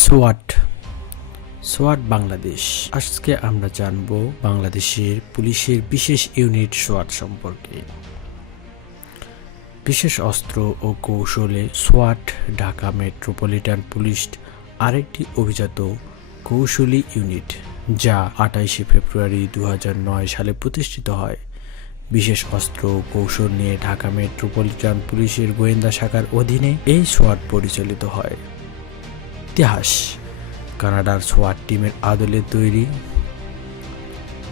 সোয়াট বাংলাদেশ। আজকে আমরা জানব বাংলাদেশের পুলিশের বিশেষ ইউনিট সোয়াট সম্পর্কে। বিশেষ অস্ত্র ও কৌশলে সোয়াট ঢাকা মেট্রোপলিটন পুলিশ আরেকটি অভিজাত কৌশলী ইউনিট, যা 28 ফেব্রুয়ারি 2009 সালে প্রতিষ্ঠিত হয়। বিশেষ অস্ত্র ও কৌশল নিয়ে ঢাকা মেট্রোপলিটন পুলিশের গোয়েন্দা শাখার অধীনে এই সোয়াট পরিচালিত হয়। ইতিহাস: কানাডার সোয়াট টিমের আদলে তৈরি,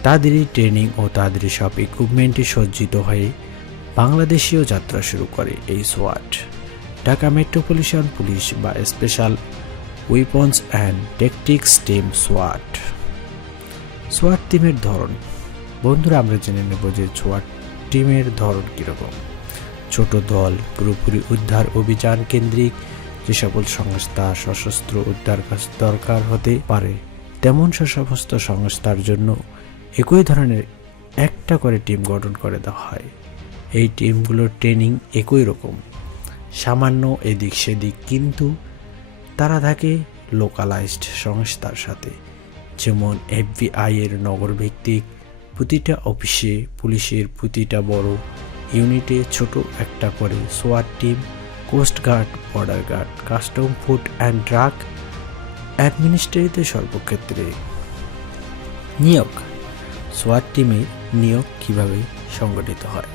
তাদেরই ট্রেনিং ও তাদের সব ইকুইপমেন্টে সজ্জিত হয়ে বাংলাদেশীয় যাত্রা শুরু করে এই সোয়াট। ঢাকা মেট্রোপলিটন পুলিশ বা special weapons and tactics team সোয়াট। সোয়াট টিমের ধরন। বন্ধুরা, আমরা জেনে নেব যে সোয়াট টিমের ধরন কীরকম। ছোট দল, পুরোপুরি উদ্ধার অভিযান কেন্দ্রিক। যে সকল সংস্থা সশস্ত্র উদ্ধার কাজ দরকার হতে পারে, তেমন সমস্ত সংস্থার জন্য একই ধরনের একটা করে টিম গঠন করে দেওয়া হয়। এই টিমগুলোর ট্রেনিং একই রকম, সামান্য এদিক সেদিক, কিন্তু তারা থাকে লোকালাইজড সংস্থার সাথে। যেমন FBI এর নগরভিত্তিক প্রতিটা অফিসে, পুলিশের প্রতিটা বড় ইউনিটে ছোট একটা করে সোয়াট team, coast guard, border guard, custom, food and drug administrative সর্বক্ষেত্রে। নিয়োগ: সোয়াট টিমের নিয়োগ কিভাবে সংগঠিত হয়?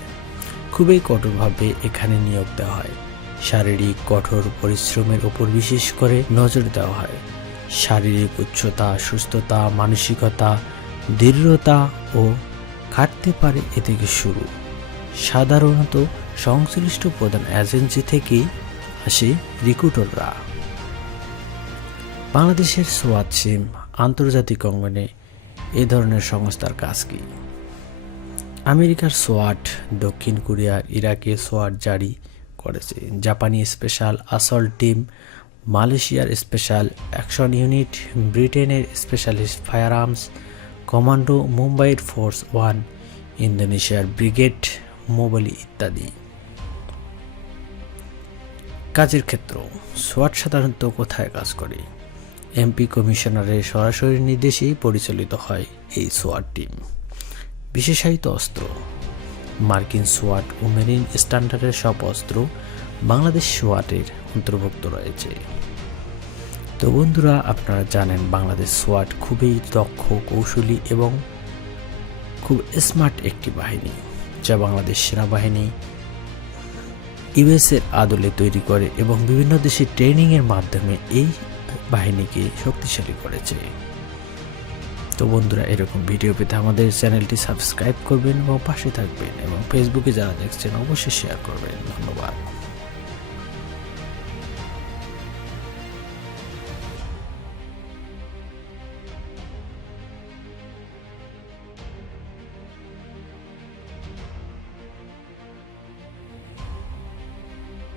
খুবই কঠোরভাবে এখানে নিয়োগ দেওয়া হয়। শারীরিক কঠোর পরিশ্রমের উপর বিশেষ করে নজর দেওয়া হয়। শারীরিক উচ্চতা, সুস্থতা, মানসিকতা, দৃঢ়তা ও খাটতে পারে এ থেকে শুরু। সাধারণত সংশ্লিষ্ট প্রধান এজেন্সি থেকেই আসে রিক্রুটাররা। বাংলাদেশের সোয়াট টিম আন্তর্জাতিক অঙ্গনে এ ধরনের সংস্থার কাজ কি? আমেরিকার সোয়াট, দক্ষিণ কোরিয়া, ইরাকে সোয়াট জারি করেছে। জাপানি স্পেশাল অ্যাসল্ট টিম, মালয়েশিয়ার স্পেশাল অ্যাকশন ইউনিট, ব্রিটেনের স্পেশালিস্ট ফায়ার আর্মস কমান্ডো, মুম্বাইয়ের ফোর্স 1, ইন্দোনেশিয়ার ব্রিগেড মোবাইল ইত্যাদি। কাজের ক্ষেত্র: সোয়াট সাধারণত কোথায় কাজ করে? MP কমিশনারের সরাসরি নির্দেশেই পরিচালিত হয় এই সোয়াট টিম। বিশেষায়িত অস্ত্র: মার্কিন সোয়াট ও মেরিন স্ট্যান্ডার্ডের সব অস্ত্র বাংলাদেশ সোয়াটের অন্তর্ভুক্ত রয়েছে। তো বন্ধুরা, আপনারা জানেন বাংলাদেশ সোয়াট খুবই দক্ষ, কৌশলী এবং খুব স্মার্ট একটি বাহিনী, যা বাংলাদেশ সেনাবাহিনী US এর আদলে তৈরি করে এবং বিভিন্ন দেশে ট্রেনিংয়ের মাধ্যমে এই বাহিনীকে শক্তিশালী করেছে। তো বন্ধুরা, এরকম ভিডিও পেতে আমাদের চ্যানেলটি সাবস্ক্রাইব করবেন এবং পাশে থাকবেন, এবং ফেসবুকে যারা দেখছেন অবশ্যই শেয়ার করবেন। ধন্যবাদ।